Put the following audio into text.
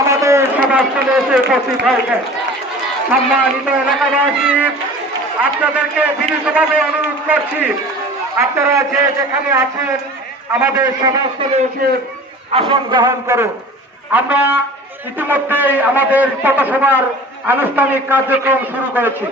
আমাদের সমাজস্থলে এসে উপস্থিত হয়েছে। সম্মানিত এলাকাবাসী, আপনাদেরকে বিনীতভাবে অনুরোধ করছি, আপনারা যে যেখানে আছেন আমাদের সমাজস্থলে এসে আসন গ্রহণ করুন। আমরা ইতিমধ্যেই আমাদের পথসভার আনুষ্ঠানিক কার্যক্রম শুরু করেছি।